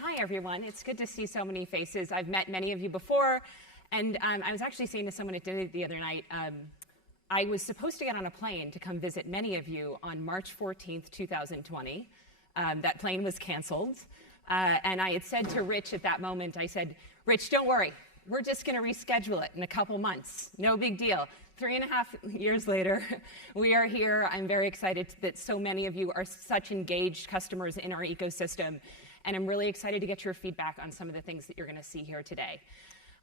Hi, everyone. It's good to see so many faces. I've met many of you before, and I was actually saying to someone at dinner the other night, I was supposed to get on a plane to come visit many of you on March 14th, 2020. That plane was canceled, and I had said to Rich at that moment, I said, Rich, don't worry. We're just going to reschedule it in a couple months. No big deal. 3.5 years later, we are here. I'm very excited that so many of you are such engaged customers in our ecosystem, and I'm really excited to get your feedback on some of the things that you're going to see here today.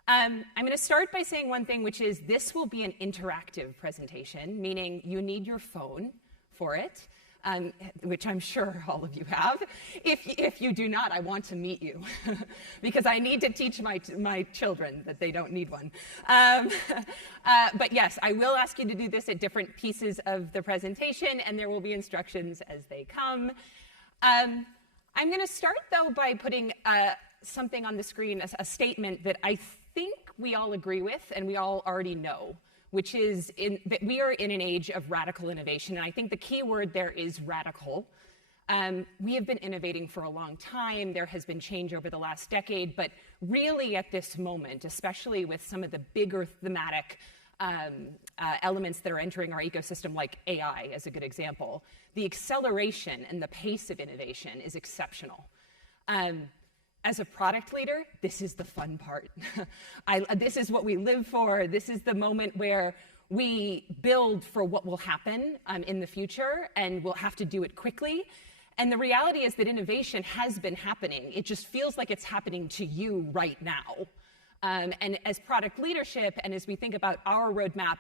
I'm going to start by saying one thing, which is this will be an interactive presentation, meaning you need your phone for it. Which I'm sure all of you have. If you do not, I want to meet you because I need to teach my children that they don't need one. But yes, I will ask you to do this at different pieces of the presentation, and there will be instructions as they come. I'm going to start, though, by putting something on the screen, a statement that I think we all agree with and we all already know, which is that we are in an age of radical innovation. And I think the key word there is radical. We have been innovating for a long time. There has been change over the last decade. But really at this moment, especially with some of the bigger thematic elements that are entering our ecosystem, like AI as a good example, the acceleration and the pace of innovation is exceptional. As a product leader, this is the fun part. This is what we live for. This is the moment where we build for what will happen in the future, and we'll have to do it quickly. And the reality is that innovation has been happening. It just feels like it's happening to you right now. And as product leadership, and as we think about our roadmap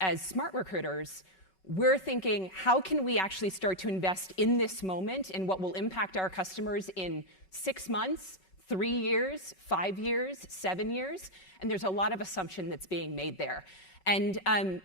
as SmartRecruiters, we're thinking, how can we actually start to invest in this moment in what will impact our customers in 6 months, 3 years, 5 years, 7 years? And there's a lot of assumption that's being made there. And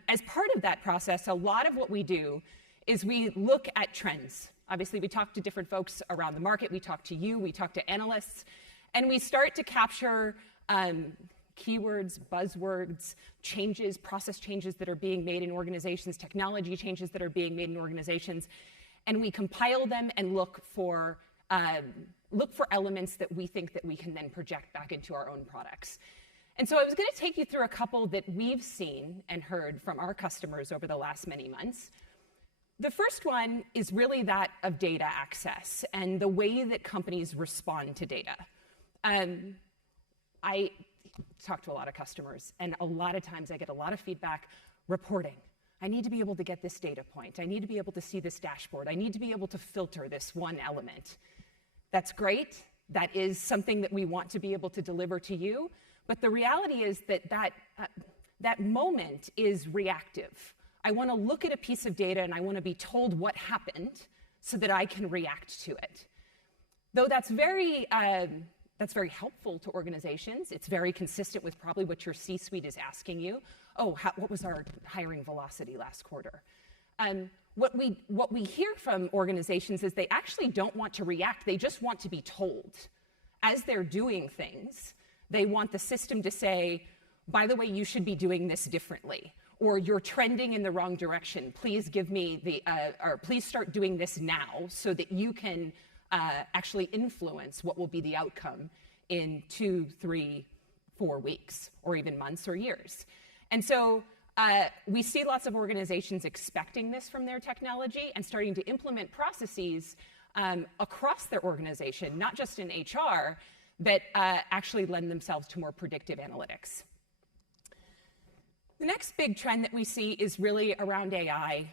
as part of that process, a lot of what we do is we look at trends. Obviously, we talk to different folks around the market. We talk to you. We talk to analysts. And we start to capture keywords, buzzwords, changes, process changes that are being made in organizations, technology changes that are being made in organizations, and we compile them and look for elements that we think that we can then project back into our own products. And so I was going to take you through a couple that we've seen and heard from our customers over the last many months. The first one is really that of data access and the way that companies respond to data. I talk to a lot of customers, and a lot of times I get a lot of feedback reporting. I need to be able to get this data point. I need to be able to see this dashboard. I need to be able to filter this one element. That's great. That is something that we want to be able to deliver to you. But the reality is that moment is reactive. I want to look at a piece of data, and I want to be told what happened so that I can react to it. Though that's very helpful to organizations. It's very consistent with probably what your C-suite is asking you. Oh, what was our hiring velocity last quarter? What we hear from organizations is they actually don't want to react. They just want to be told. As they're doing things, they want the system to say, by the way, you should be doing this differently. Or you're trending in the wrong direction. Please give me or please start doing this now so that you can actually influence what will be the outcome in 2, 3, 4 weeks, or even months or years. And so we see lots of organizations expecting this from their technology and starting to implement processes across their organization, not just in HR, that actually lend themselves to more predictive analytics. The next big trend that we see is really around AI.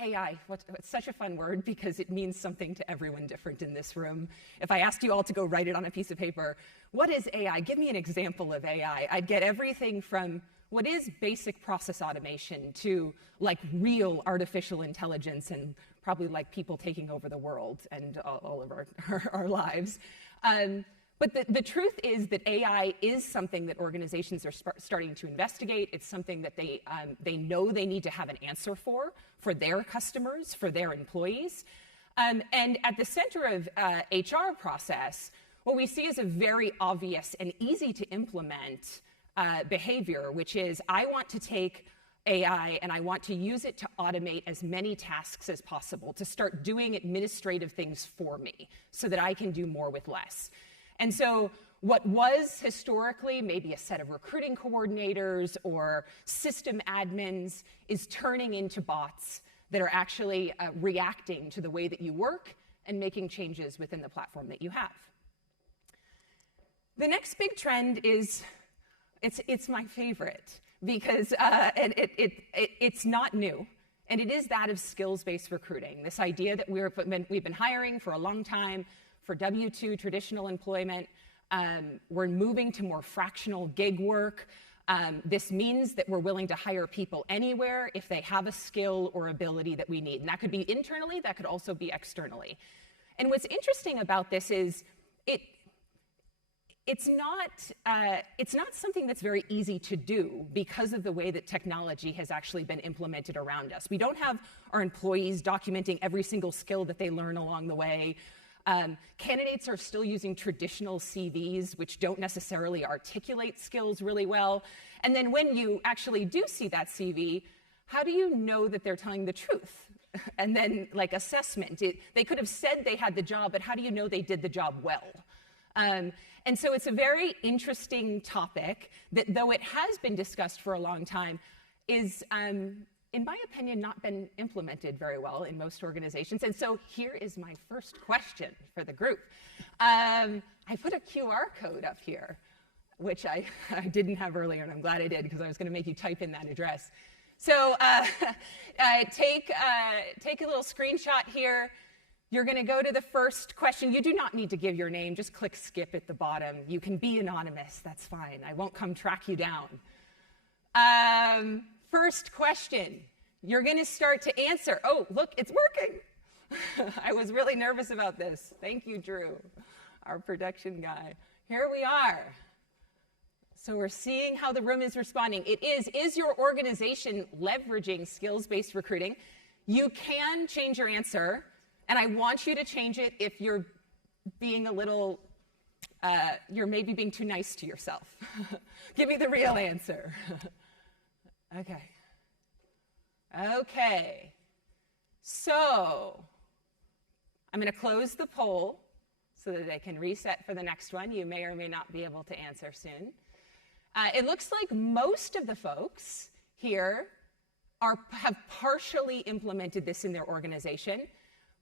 AI, it's such a fun word because it means something to everyone different in this room. If I asked you all to go write it on a piece of paper, what is AI? Give me an example of AI. I'd get everything from what is basic process automation to like real artificial intelligence and probably like people taking over the world and all of our lives. But the truth is that AI is something that organizations are starting to investigate. It's something that they know they need to have an answer for their customers, for their employees. And at the center of HR process, what we see is a very obvious and easy to implement behavior, which is I want to take AI, and I want to use it to automate as many tasks as possible, to start doing administrative things for me so that I can do more with less. And so what was historically maybe a set of recruiting coordinators or system admins is turning into bots that are actually reacting to the way that you work and making changes within the platform that you have. The next big trend is, it's my favorite, because it's not new, and it is that of skills-based recruiting. This idea that we've been hiring for a long time for W-2 traditional employment. We're moving to more fractional gig work. This means that we're willing to hire people anywhere if they have a skill or ability that we need. And that could be internally, that could also be externally. And what's interesting about this is it's not something that's very easy to do because of the way that technology has actually been implemented around us. We don't have our employees documenting every single skill that they learn along the way. Candidates are still using traditional CVs, which don't necessarily articulate skills really well. And then when you actually do see that CV, how do you know that they're telling the truth? And then, like, assessment. They could have said they had the job, but how do you know they did the job well? And so it's a very interesting topic that, though it has been discussed for a long time, is, in my opinion, not been implemented very well in most organizations. And so here is my first question for the group. I put a QR code up here, which I didn't have earlier, and I'm glad I did, because I was going to make you type in that address. So take a little screenshot here. You're going to go to the first question. You do not need to give your name. Just click skip at the bottom. You can be anonymous. That's fine. I won't come track you down. First question. You're going to start to answer. Oh, look, it's working. I was really nervous about this. Thank you, Drew, our production guy. Here we are. So we're seeing how the room is responding. It is your organization leveraging skills-based recruiting? You can change your answer. And I want you to change it if you're being a little, you're maybe being too nice to yourself. Give me the real answer. Okay. Okay. So I'm going to close the poll so that I can reset for the next one. You may or may not be able to answer soon. It looks like most of the folks here have partially implemented this in their organization.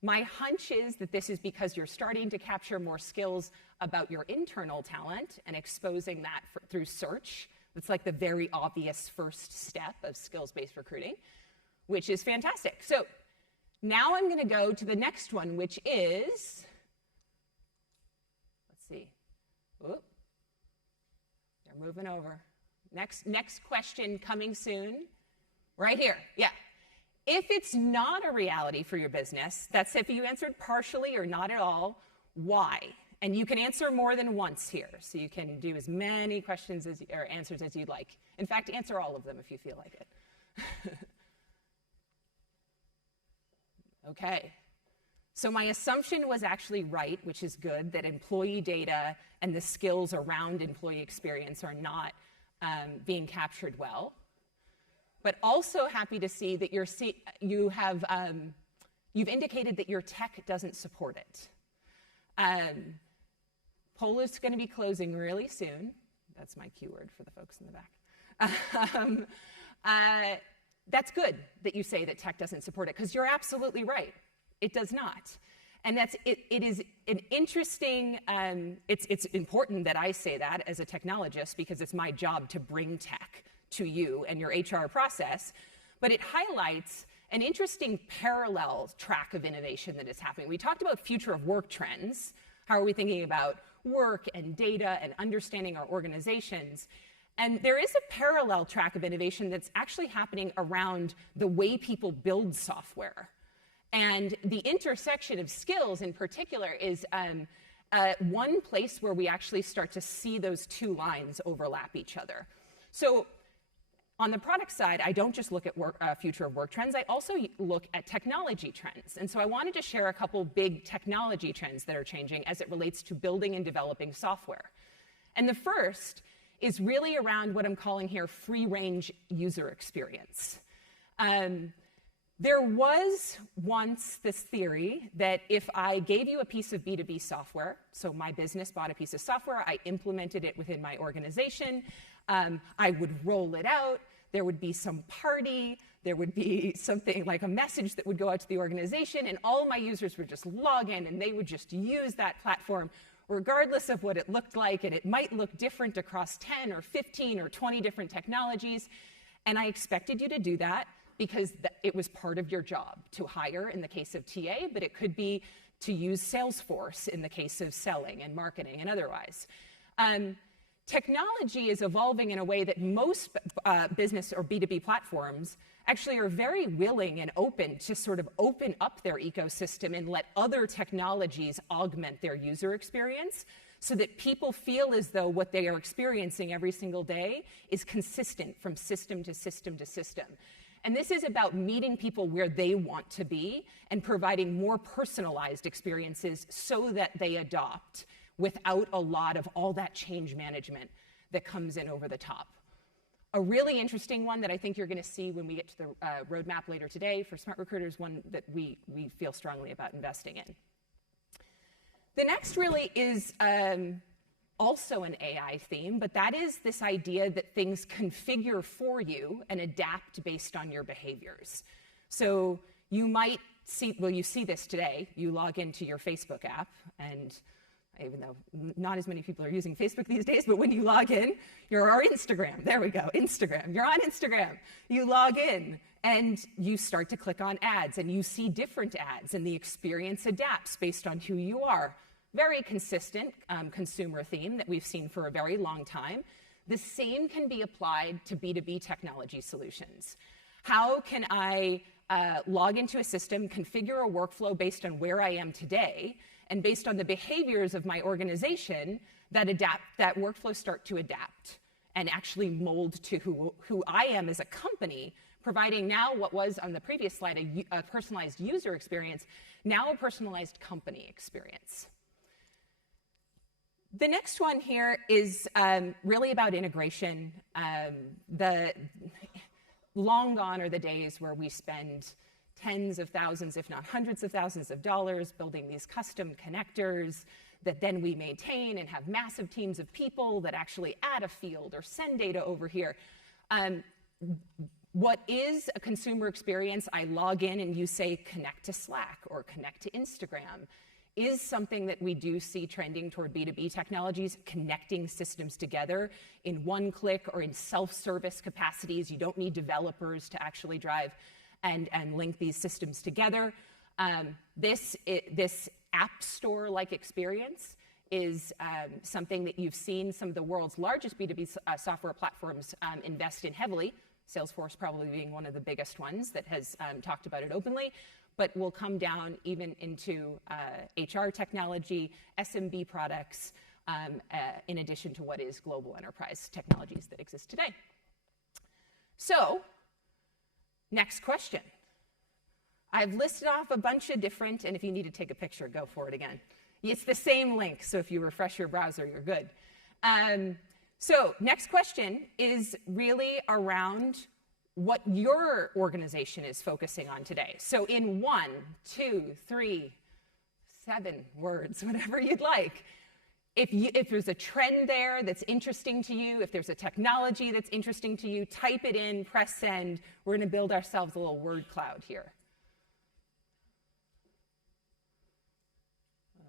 My hunch is that this is because you're starting to capture more skills about your internal talent and exposing that through search. It's like the very obvious first step of skills-based recruiting, which is fantastic. So now I'm going to go to the next one, which is, let's see. Oop. They're moving over. Next question coming soon. Right here. Yeah. If it's not a reality for your business, that's if you answered partially or not at all, why? And you can answer more than once here, so you can do as many questions or answers as you'd like. In fact, answer all of them if you feel like it. Okay. So my assumption was actually right, which is good, that employee data and the skills around employee experience are not being captured well. But also happy to see that you've indicated that your tech doesn't support it. Poll is going to be closing really soon. That's my keyword for the folks in the back. That's good that you say that tech doesn't support it, because you're absolutely right. It does not. And it is an interesting, it's important that I say that as a technologist, because it's my job to bring tech to you and your HR process, but it highlights an interesting parallel track of innovation that is happening. We talked about future of work trends. How are we thinking about work and data and understanding our organizations? And there is a parallel track of innovation that's actually happening around the way people build software. And the intersection of skills in particular is one place where we actually start to see those two lines overlap each other. So on the product side, I don't just look at future of work trends, I also look at technology trends. And so I wanted to share a couple big technology trends that are changing as it relates to building and developing software. And the first is really around what I'm calling here free-range user experience. There was once this theory that if I gave you a piece of B2B software, so my business bought a piece of software, I implemented it within my organization, I would roll it out, there would be some party, there would be something like a message that would go out to the organization, and all my users would just log in and they would just use that platform regardless of what it looked like, and it might look different across 10 or 15 or 20 different technologies. And I expected you to do that because it was part of your job to hire in the case of TA, but it could be to use Salesforce in the case of selling and marketing and otherwise. Technology is evolving in a way that most business or B2B platforms actually are very willing and open to sort of open up their ecosystem and let other technologies augment their user experience so that people feel as though what they are experiencing every single day is consistent from system to system to system. And this is about meeting people where they want to be and providing more personalized experiences so that they adopt without a lot of all that change management that comes in over the top. A really interesting one that I think you're going to see when we get to the roadmap later today for SmartRecruiters, one that we feel strongly about investing in. The next really is also an AI theme, but that is this idea that things configure for you and adapt based on your behaviors. So you might see, well, you see this today. You log into your Facebook app, and even though not as many people are using Facebook these days, but when you log in, you're on Instagram. There we go, Instagram. You're on Instagram. You log in, and you start to click on ads, and you see different ads, and the experience adapts based on who you are. Very consistent consumer theme that we've seen for a very long time. The same can be applied to B2B technology solutions. How can I log into a system, configure a workflow based on where I am today, and based on the behaviors of my organization, that workflows start to adapt and actually mold to who I am as a company, providing now what was on the previous slide a personalized user experience, now a personalized company experience. The next one here is really about integration. The long gone are the days where we spend tens of thousands, if not hundreds of thousands of dollars building these custom connectors that then we maintain and have massive teams of people that actually add a field or send data over here. What is a consumer experience? I log in and you say connect to Slack or connect to Instagram. Is something that we do see trending toward B2B technologies, connecting systems together in one click or in self-service capacities. You don't need developers to actually drive and link these systems together. This app store-like experience is something that you've seen some of the world's largest B2B software platforms invest in heavily, Salesforce probably being one of the biggest ones that has talked about it openly, but will come down even into HR technology, SMB products, in addition to what is global enterprise technologies that exist today. So, next question. I've listed off a bunch of different, and if you need to take a picture, go for it again. It's the same link, so if you refresh your browser, you're good. So, next question is really around what your organization is focusing on today. So in 1, 2, 3, 7 words, whatever you'd like, if there's a trend there that's interesting to you, if there's a technology that's interesting to you, type it in, press send. We're going to build ourselves a little word cloud here.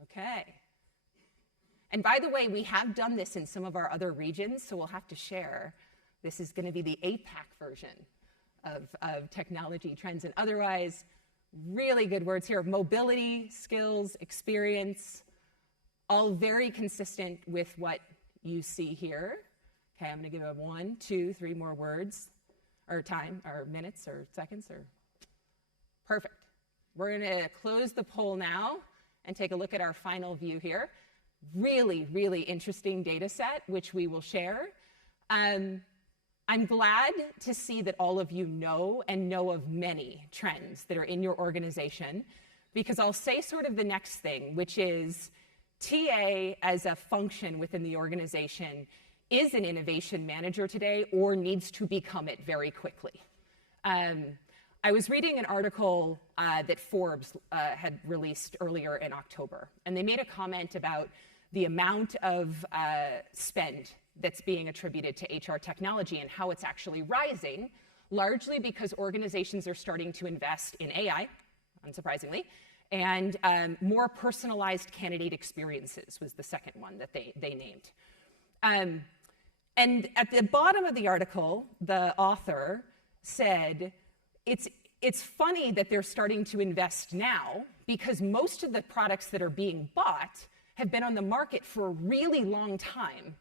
Okay. And by the way, we have done this in some of our other regions, so we'll have to share. This is going to be the APAC version of technology trends and otherwise. Really good words here. Mobility, skills, experience, all very consistent with what you see here. Okay, I'm going to give it 1, 2, 3 more words, or time, or minutes, or seconds, or perfect. We're going to close the poll now and take a look at our final view here. Really, really interesting data set, which we will share. I'm glad to see that all of you know of many trends that are in your organization, because I'll say sort of the next thing, which is TA as a function within the organization is an innovation manager today or needs to become it very quickly. I was reading an article that Forbes had released earlier in October, and they made a comment about the amount of spend that's being attributed to HR technology and how it's actually rising, largely because organizations are starting to invest in AI, unsurprisingly, and more personalized candidate experiences was the second one that they named. And at the bottom of the article, the author said, it's funny that they're starting to invest now because most of the products that are being bought have been on the market for a really long time.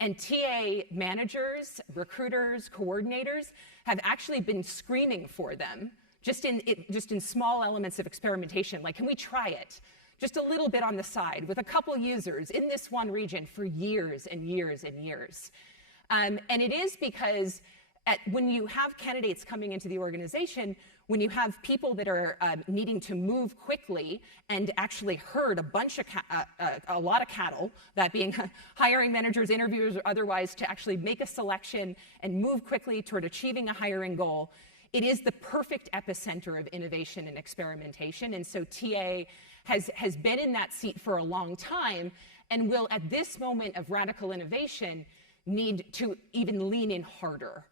And TA managers, recruiters, coordinators have actually been screaming for them just in small elements of experimentation. Like, can we try it? Just a little bit on the side with a couple users in this one region for years and years and years. And it is because when you have candidates coming into the organization, when you have people that are needing to move quickly and actually herd a lot of cattle, that being hiring managers, interviewers, or otherwise, to actually make a selection and move quickly toward achieving a hiring goal, it is the perfect epicenter of innovation and experimentation. And so TA has been in that seat for a long time and will, at this moment of radical innovation, need to even lean in harder.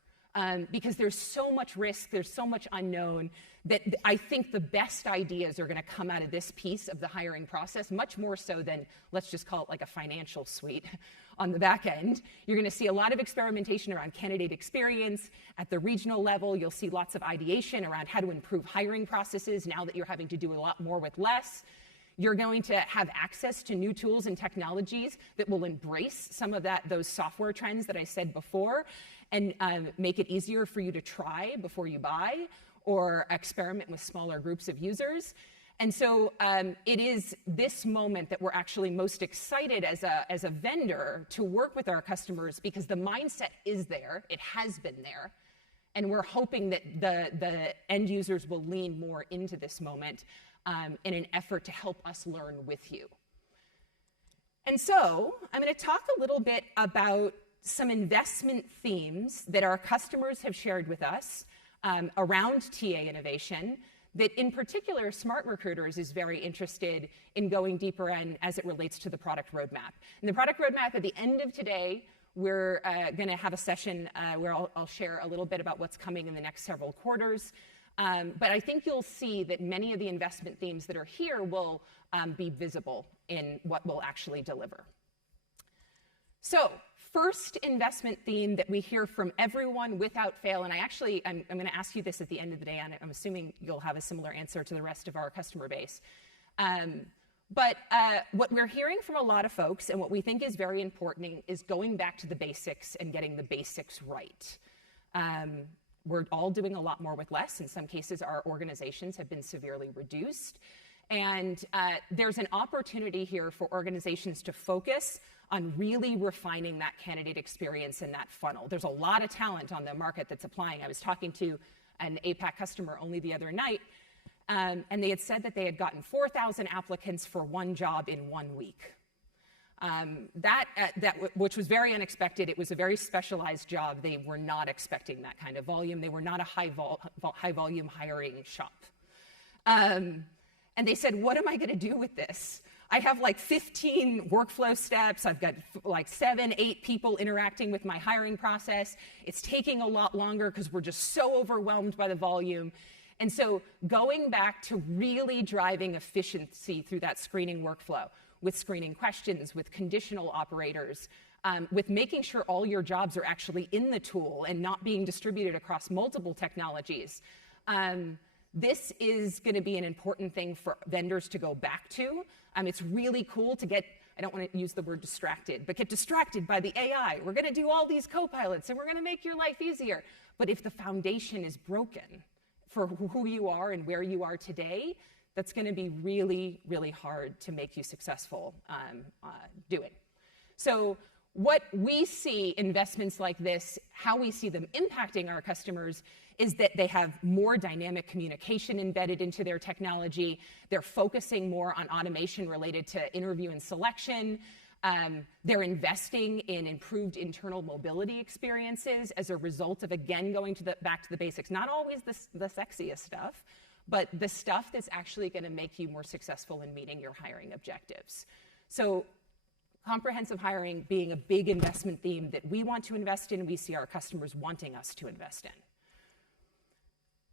Because there's so much risk, there's so much unknown, that I think the best ideas are going to come out of this piece of the hiring process, much more so than, let's just call it like a financial suite on the back end. You're going to see a lot of experimentation around candidate experience. At the regional level, you'll see lots of ideation around how to improve hiring processes now that you're having to do a lot more with less. You're going to have access to new tools and technologies that will embrace some of those software trends that I said before, and make it easier for you to try before you buy or experiment with smaller groups of users. And so it is this moment that we're actually most excited as a vendor to work with our customers, because the mindset is there, it has been there, and we're hoping that the end users will lean more into this moment in an effort to help us learn with you. And so I'm going to talk a little bit about some investment themes that our customers have shared with us around TA innovation, that in particular SmartRecruiters is very interested in going deeper in as it relates to the product roadmap. And the product roadmap, at the end of today, we're going to have a session where I'll share a little bit about what's coming in the next several quarters. But I think you'll see that many of the investment themes that are here will be visible in what we'll actually deliver. So, first investment theme that we hear from everyone without fail, and I'm going to ask you this at the end of the day, and I'm assuming you'll have a similar answer to the rest of our customer base. But what we're hearing from a lot of folks, and what we think is very important, is going back to the basics and getting the basics right. We're all doing a lot more with less. In some cases, our organizations have been severely reduced. And there's an opportunity here for organizations to focus on really refining that candidate experience in that funnel. There's a lot of talent on the market that's applying. I was talking to an APAC customer only the other night, and they had said that they had gotten 4,000 applicants for one job in 1 week. Which was very unexpected. It was a very specialized job. They were not expecting that kind of volume. They were not a high volume hiring shop. And they said, what am I going to do with this? I have like 15 workflow steps. I've got like 7, 8 people interacting with my hiring process. It's taking a lot longer because we're just so overwhelmed by the volume. And so going back to really driving efficiency through that screening workflow, with screening questions, with conditional operators, with making sure all your jobs are actually in the tool and not being distributed across multiple technologies. This is going to be an important thing for vendors to go back to. It's really cool to get, I don't want to use the word distracted, but get distracted by the AI. We're going to do all these co-pilots and we're going to make your life easier. But if the foundation is broken for who you are and where you are today, that's going to be really, really hard to make you successful doing. So what we see investments like this, how we see them impacting our customers, is that they have more dynamic communication embedded into their technology. They're focusing more on automation related to interview and selection. They're investing in improved internal mobility experiences as a result of, again, going back to the basics. Not always the sexiest stuff, but the stuff that's actually going to make you more successful in meeting your hiring objectives. So comprehensive hiring being a big investment theme that we want to invest in, we see our customers wanting us to invest in.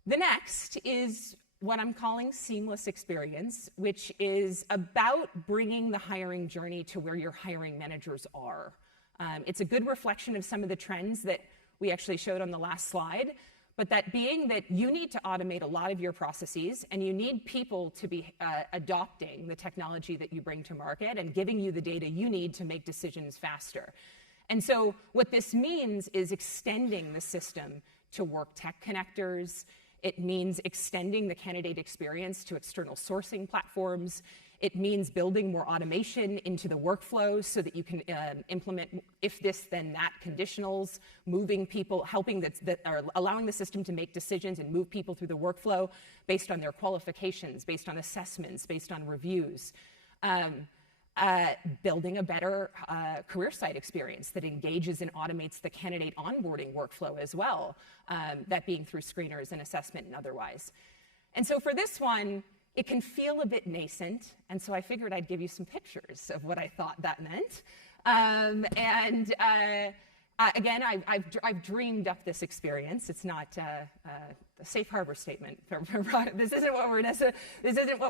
The next is what I'm calling seamless experience, which is about bringing the hiring journey to where your hiring managers are. It's a good reflection of some of the trends that we actually showed on the last slide, but that being that you need to automate a lot of your processes and you need people to be adopting the technology that you bring to market and giving you the data you need to make decisions faster. And so what this means is extending the system to work tech connectors. It means extending the candidate experience to external sourcing platforms. It means building more automation into the workflow so that you can implement if this, then that conditionals, moving people, helping that are allowing the system to make decisions and move people through the workflow based on their qualifications, based on assessments, based on reviews. Building a better career site experience that engages and automates the candidate onboarding workflow as well, that being through screeners and assessment and otherwise. And so for this one, it can feel a bit nascent, and so I figured I'd give you some pictures of what I thought that meant. Again, I've dreamed up this experience. It's not a safe harbor statement. This isn't what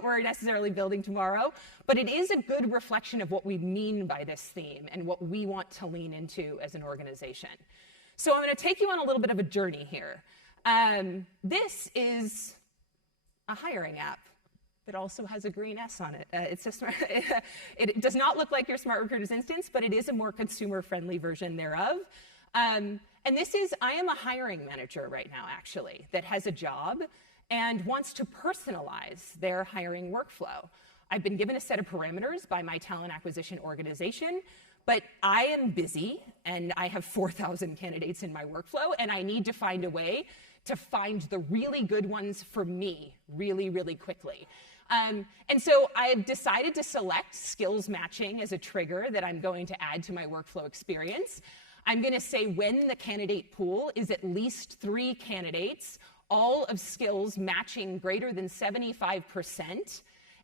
we're necessarily building tomorrow, but it is a good reflection of what we mean by this theme and what we want to lean into as an organization. So I'm going to take you on a little bit of a journey here. This is a hiring app that also has a green S on it. It does not look like your SmartRecruiters instance, but it is a more consumer-friendly version thereof. And this is, I am a hiring manager right now, actually, that has a job and wants to personalize their hiring workflow. I've been given a set of parameters by my talent acquisition organization, but I am busy and I have 4,000 candidates in my workflow, and I need to find a way to find the really good ones for me really, really quickly. And so I've decided to select skills matching as a trigger that I'm going to add to my workflow experience. I'm going to say when the candidate pool is at least 3 candidates, all of skills matching greater than 75%,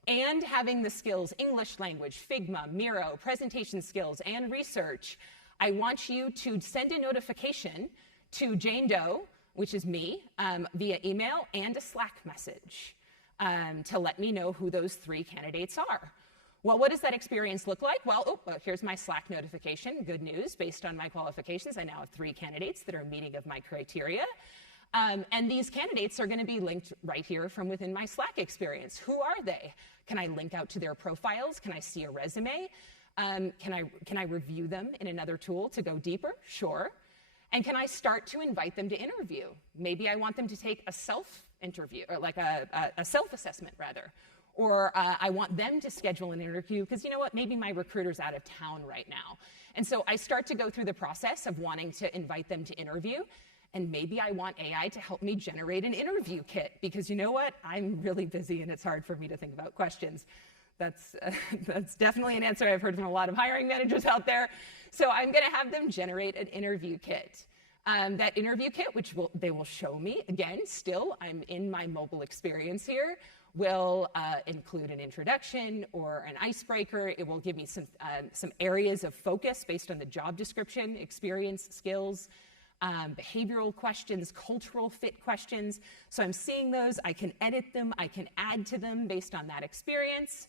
and having the skills English language, Figma, Miro, presentation skills, and research, I want you to send a notification to Jane Doe, which is me, via email and a Slack message to let me know who those 3 candidates are. Well, what does that experience look like? Well, here's my Slack notification. Good news, based on my qualifications, I now have 3 candidates that are meeting of my criteria. And these candidates are going to be linked right here from within my Slack experience. Who are they? Can I link out to their profiles? Can I see a resume? Can I review them in another tool to go deeper? Sure. And can I start to invite them to interview? Maybe I want them to take a self-interview, or like a self-assessment, rather. Or I want them to schedule an interview because, you know what, maybe my recruiter's out of town right now. And so I start to go through the process of wanting to invite them to interview. And maybe I want AI to help me generate an interview kit because, you know what, I'm really busy and it's hard for me to think about questions. That's definitely an answer I've heard from a lot of hiring managers out there. So I'm going to have them generate an interview kit. That interview kit, which they will show me, again, still, I'm in my mobile experience here, will include an introduction or an icebreaker. It will give me some areas of focus based on the job description, experience, skills, behavioral questions, cultural fit questions. So I'm seeing those. I can edit them. I can add to them based on that experience.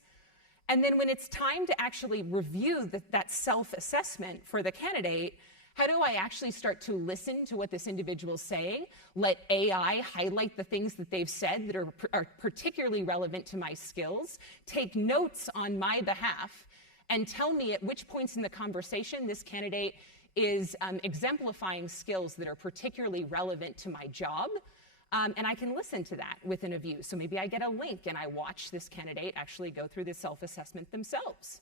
And then when it's time to actually review that self-assessment for the candidate, how do I actually start to listen to what this individual is saying, let AI highlight the things that they've said that are particularly relevant to my skills, take notes on my behalf, and tell me at which points in the conversation this candidate is exemplifying skills that are particularly relevant to my job. And I can listen to that within a view. So maybe I get a link and I watch this candidate actually go through the self-assessment themselves.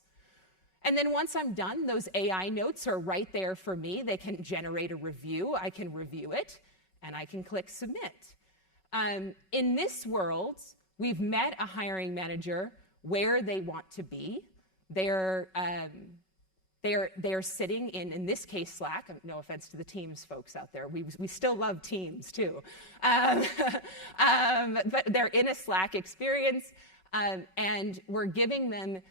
And then once I'm done, those AI notes are right there for me. They can generate a review. I can review it, and I can click submit. In this world, we've met a hiring manager where they want to be. They're They are sitting in this case, Slack. No offense to the Teams folks out there. We still love Teams, too. But they're in a Slack experience, and we're giving them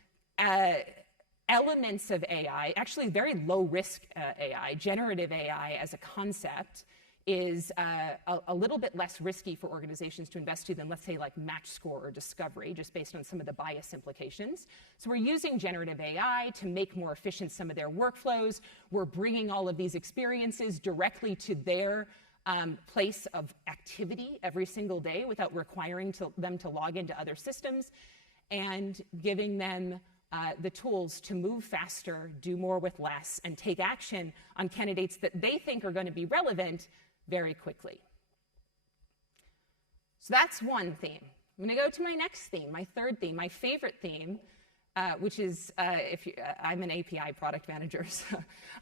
elements of AI, actually very low-risk AI. Generative AI as a concept is a little bit less risky for organizations to invest to than, let's say, like match score or discovery, just based on some of the bias implications. So we're using generative AI to make more efficient some of their workflows. We're bringing all of these experiences directly to their place of activity every single day without requiring them to log into other systems, and giving them the tools to move faster, do more with less, and take action on candidates that they think are going to be relevant very quickly. So that's one theme. I'm going to go to my next theme, my third theme, my favorite theme, which is, I'm an API product manager, so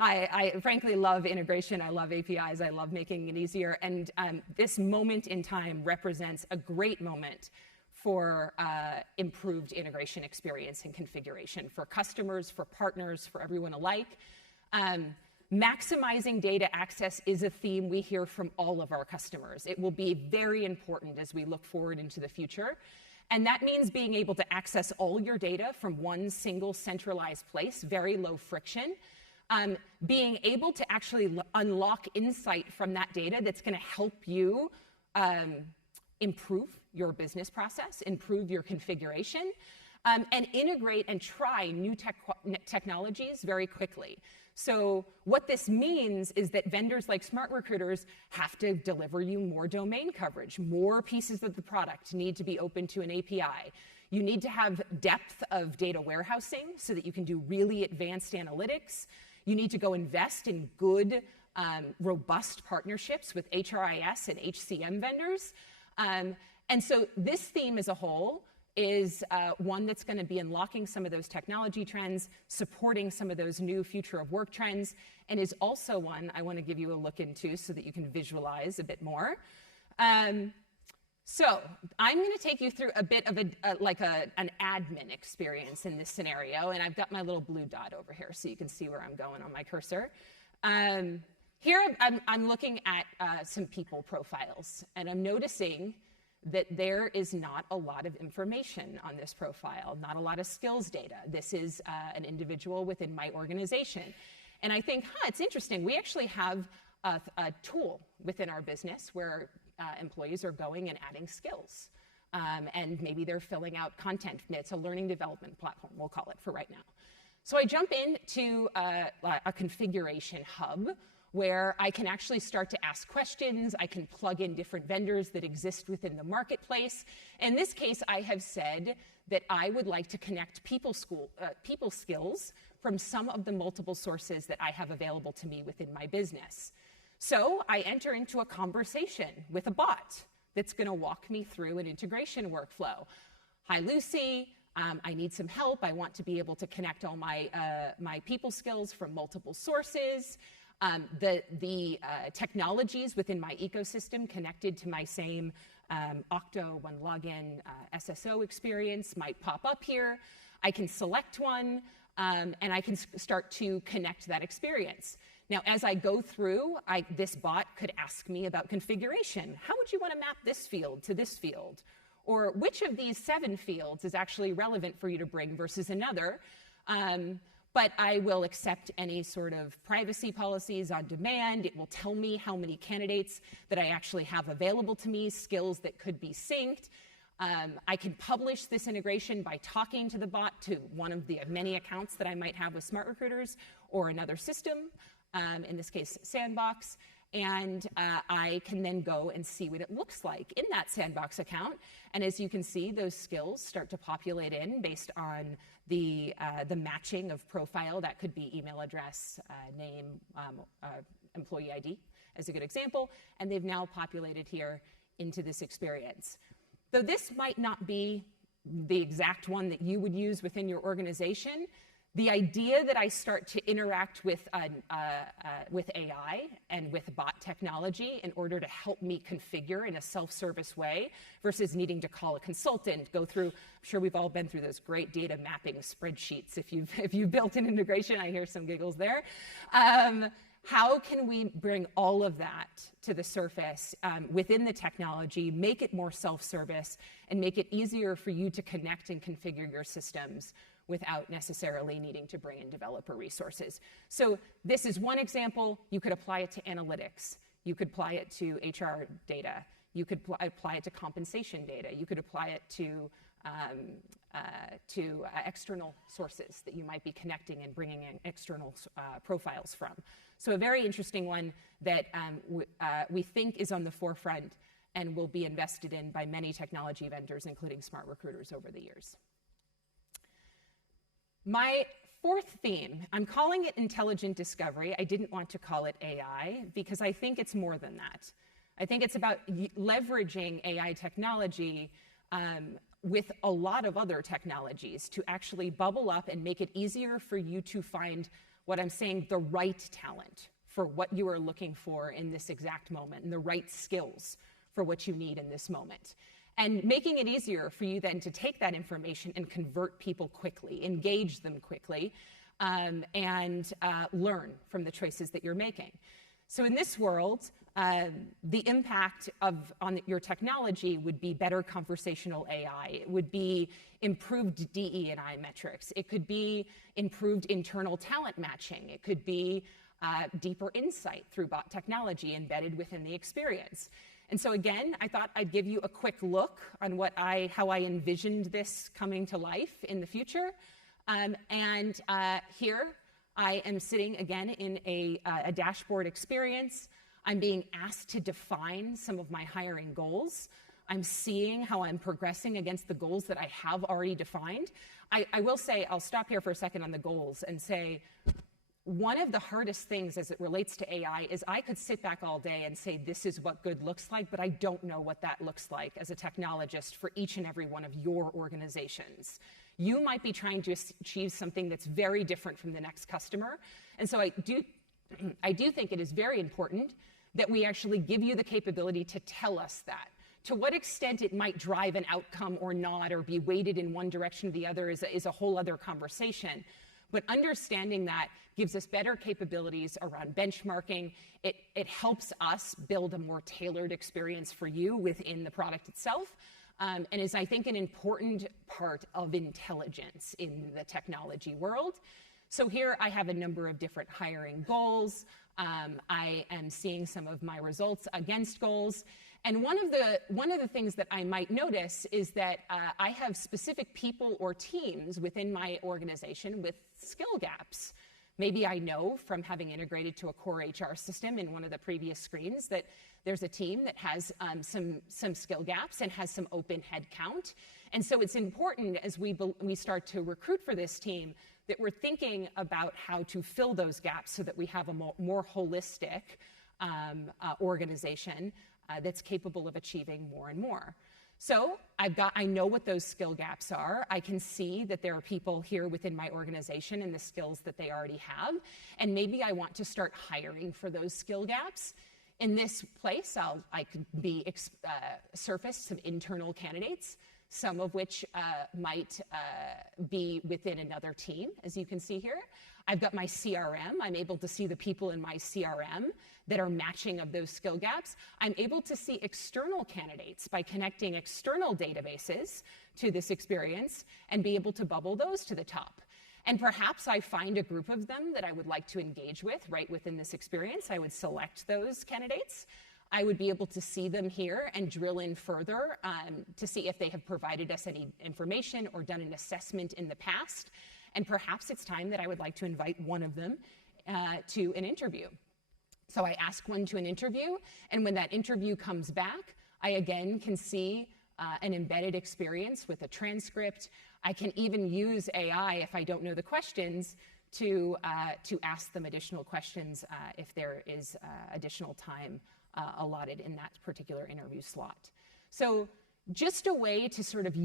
I frankly love integration. I love APIs. I love making it easier. And this moment in time represents a great moment for improved integration experience and configuration for customers, for partners, for everyone alike. Maximizing data access is a theme we hear from all of our customers. It will be very important as we look forward into the future. And that means being able to access all your data from one single centralized place, very low friction. Being able to actually unlock insight from that data that's going to help you improve your business process, improve your configuration, and integrate and try new technologies very quickly. So what this means is that vendors like SmartRecruiters have to deliver you more domain coverage. More pieces of the product need to be open to an API. You need to have depth of data warehousing so that you can do really advanced analytics. You need to go invest in good, robust partnerships with HRIS and HCM vendors. And so this theme as a whole is one that's going to be unlocking some of those technology trends, supporting some of those new future of work trends, and is also one I want to give you a look into so that you can visualize a bit more. So I'm going to take you through a bit of an admin experience in this scenario, and I've got my little blue dot over here so you can see where I'm going on my cursor. Here I'm looking at some people profiles, and I'm noticing that there is not a lot of information on this profile, not a lot of skills data. This is an individual within my organization. And I think, it's interesting. We actually have a tool within our business where employees are going and adding skills. And maybe they're filling out content. It's a learning development platform, we'll call it for right now. So I jump into a configuration hub where I can actually start to ask questions. I can plug in different vendors that exist within the marketplace. In this case, I have said that I would like to connect people skills from some of the multiple sources that I have available to me within my business. So I enter into a conversation with a bot that's going to walk me through an integration workflow. Hi, Lucy. I need some help. I want to be able to connect all my people skills from multiple sources. The technologies within my ecosystem connected to my same Okta One Login SSO experience might pop up here. I can select one, and I can start to connect that experience. Now, as I go through, this bot could ask me about configuration. How would you want to map this field to this field? Or which of these 7 fields is actually relevant for you to bring versus another? But I will accept any sort of privacy policies on demand. It will tell me how many candidates that I actually have available to me, skills that could be synced. I can publish this integration by talking to the bot to one of the many accounts that I might have with SmartRecruiters or another system, in this case, Sandbox. And I can then go and see what it looks like in that Sandbox account. And as you can see, those skills start to populate in based on the matching of profile. That could be email address, name, employee ID as a good example. And they've now populated here into this experience. Though this might not be the exact one that you would use within your organization, The idea that I start to interact with AI and with bot technology in order to help me configure in a self-service way versus needing to call a consultant, go through, I'm sure we've all been through those great data mapping spreadsheets. If you've built an integration, I hear some giggles there. How can we bring all of that to the surface within the technology, make it more self-service, and make it easier for you to connect and configure your systems without necessarily needing to bring in developer resources? So this is one example. You could apply it to analytics. You could apply it to HR data. You could apply it to compensation data. You could apply it to external sources that you might be connecting and bringing in external profiles from. So a very interesting one that we think is on the forefront and will be invested in by many technology vendors, including SmartRecruiters, over the years. My fourth theme, I'm calling it intelligent discovery. I didn't want to call it AI because I think it's more than that. I think it's about leveraging AI technology with a lot of other technologies to actually bubble up and make it easier for you to find what I'm saying, the right talent for what you are looking for in this exact moment, and the right skills for what you need in this moment. And making it easier for you then to take that information and convert people quickly, engage them quickly, and learn from the choices that you're making. So in this world, the impact on your technology would be better conversational AI. It would be improved DE&I metrics. It could be improved internal talent matching. It could be deeper insight through bot technology embedded within the experience. And so again, I thought I'd give you a quick look on how I envisioned this coming to life in the future. Here I am sitting again in a dashboard experience. I'm being asked to define some of my hiring goals. I'm seeing how I'm progressing against the goals that I have already defined. I will say, I'll stop here for a second on the goals and say, one of the hardest things as it relates to AI is I could sit back all day and say, this is what good looks like, but I don't know what that looks like as a technologist for each and every one of your organizations. You might be trying to achieve something that's very different from the next customer. And so I do think it is very important that we actually give you the capability to tell us that. To what extent it might drive an outcome or not, or be weighted in one direction or the other is a whole other conversation. But understanding that gives us better capabilities around benchmarking. It helps us build a more tailored experience for you within the product itself, and is, I think, an important part of intelligence in the technology world. So here I have a number of different hiring goals. I am seeing some of my results against goals. And one of the things that I might notice is that I have specific people or teams within my organization with skill gaps. Maybe I know from having integrated to a core HR system in one of the previous screens that there's a team that has some skill gaps and has some open head count. And so it's important as we start to recruit for this team that we're thinking about how to fill those gaps so that we have a more holistic organization that's capable of achieving more and more. So I know what those skill gaps are. I can see that there are people here within my organization and the skills that they already have. And maybe I want to start hiring for those skill gaps. In this place, I could surface some internal candidates, some of which might be within another team, as you can see here. I've got my CRM. I'm able to see the people in my CRM that are matching of those skill gaps. I'm able to see external candidates by connecting external databases to this experience and be able to bubble those to the top. And perhaps I find a group of them that I would like to engage with right within this experience. I would select those candidates. I would be able to see them here and drill in further to see if they have provided us any information or done an assessment in the past. And perhaps it's time that I would like to invite one of them to an interview. So I ask one to an interview, and when that interview comes back, I again can see an embedded experience with a transcript. I can even use AI, if I don't know the questions, to ask them additional questions if there is additional time allotted in that particular interview slot. So just a way to sort of